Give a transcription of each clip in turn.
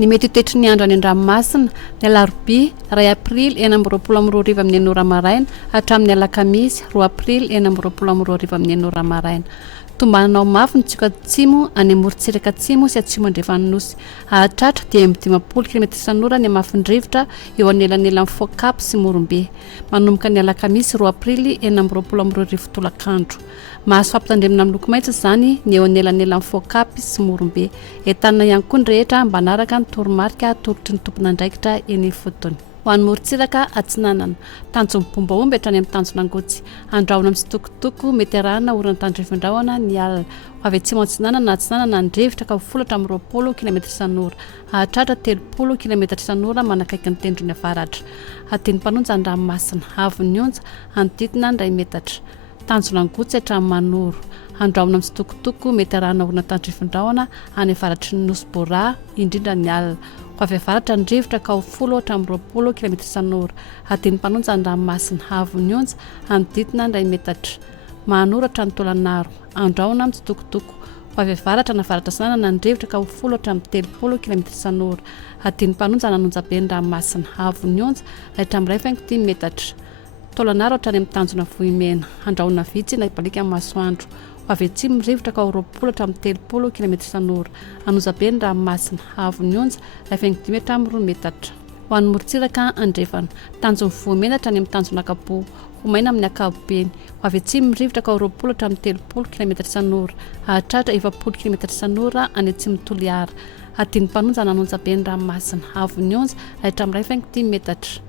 Ny mety toetry ny andro any an-dranomasina ny alarobia 2 aprily 20 amin'ny 9 maraina hatramin'ny alakamisy 2 aprily 20 amin'ny 9 maraina. Tombananao mafy ny tsika atsimo any amorontsiraka atsimo sy atsimo andrevanosy ahatratra dia 10 km isan'ora ny amafindrivotra eo anelanelany Fokap sy Morombe manomboka ny alakamisy 2 aprily 20 tolakandro. Mahazo fampitandremana amin'ny loko maitso zany ny eo anelanelany Fokap sy Morombe entanina ihany koa ny rehetra mba naraka ny toromarika torotry ny tompona andraikitra eny fotony. Ho an'ny morontsiraka atsinanana tanjony bombaomby hatrany amin'ny tanjona angotsy andraona amin'ny sitokotoko mety arahana orana tandrivindraona ny alina avy atsimo atsinanana atsinanana ny drivotra ka folatra amin'ny 20 km isan'ora ahatratra 30 km isan'ora manakaiky ny tendrony avaratra ateny mpanonja ny ranomasina avy ny onja anodidina ny 2 metatra tanjona angotsy hatramin'ny manoro andraona amin'ny sitokotoko mety arahana orana tandrivindraona any avaratry ny nosy-bora indrindra ny alina avy avaratra ny drivotra ka 20 km isan'ora ateny mpanonja ny ranomasina avy ny onja anodidina ny 2 metatra mahanoratra ny tolanaro andraona amin'ny sitokotoko avy avaratra navaratra sanana ny drivotra ka 30 km isan'ora ateny mpanonja nanonja be ny ranomasina avy ny onja hatramin'ny 1 metatra tolanaro hatrany amin'ny tanjona vohimena andraona vitsy na ibalika amin'ny masoandro avy atsimo ny rivotra ka 20 amin'ny 30 km isan'ora anonja be ny ranomasina avy ny onja 15 hatramin'ny 2 metatra. Ho an'ny morontsiraka andrefana tanjony vohimena hatrany amin'ny tanjona kapo ho maina amin'ny akabobeny avy atsimo ny rivotra ka 20 amin'ny 30 km isan'ora ahatratra 20 km isan'ora any atsimo Toliara ateny mpanonja nanonja be ny ranomasina avy ny onja hatramin'ny 15 metatra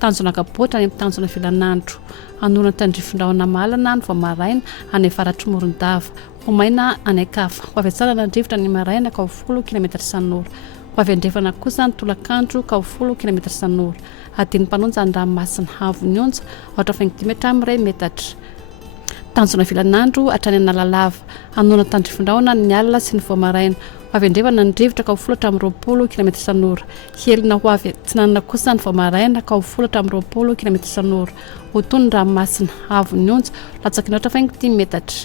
tanjona kapotra any amin'ny tanjona vilanandro anona tandrifindraona malana ny vamaraina any avaratry Morondava ho maina any akafa ho avy atsanana ny rivotra ny maraina ka 10 km isan'ora ho avy andrefana kosa ny tolakandro ka 10 km isan'ora ateny mpanonja ny ranomasina avy ny onja 15 hatramin'ny 2 metatra tanjona vilanandro hatrany analalava anona tandrifindraona ny alina sy ny vamaraina avy andrefana ny rivotra ka 10 hatramin'ny 20 km isan'ora helina ho avy atsinanana kosa ny vamaraina ka 10 hatramin'ny 20 km isan'ora ho tony ny ranomasina avy ny onja latsaky 15 metatra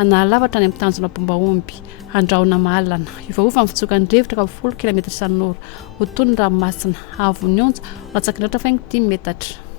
analavatra any amin'ny tanjona bombaomby andraona maalana ivaova amin'ny fitsoka ny rivotra ka 10 km isan'ora ho tony ny ranomasina avy ny onja latsaky 15 metatra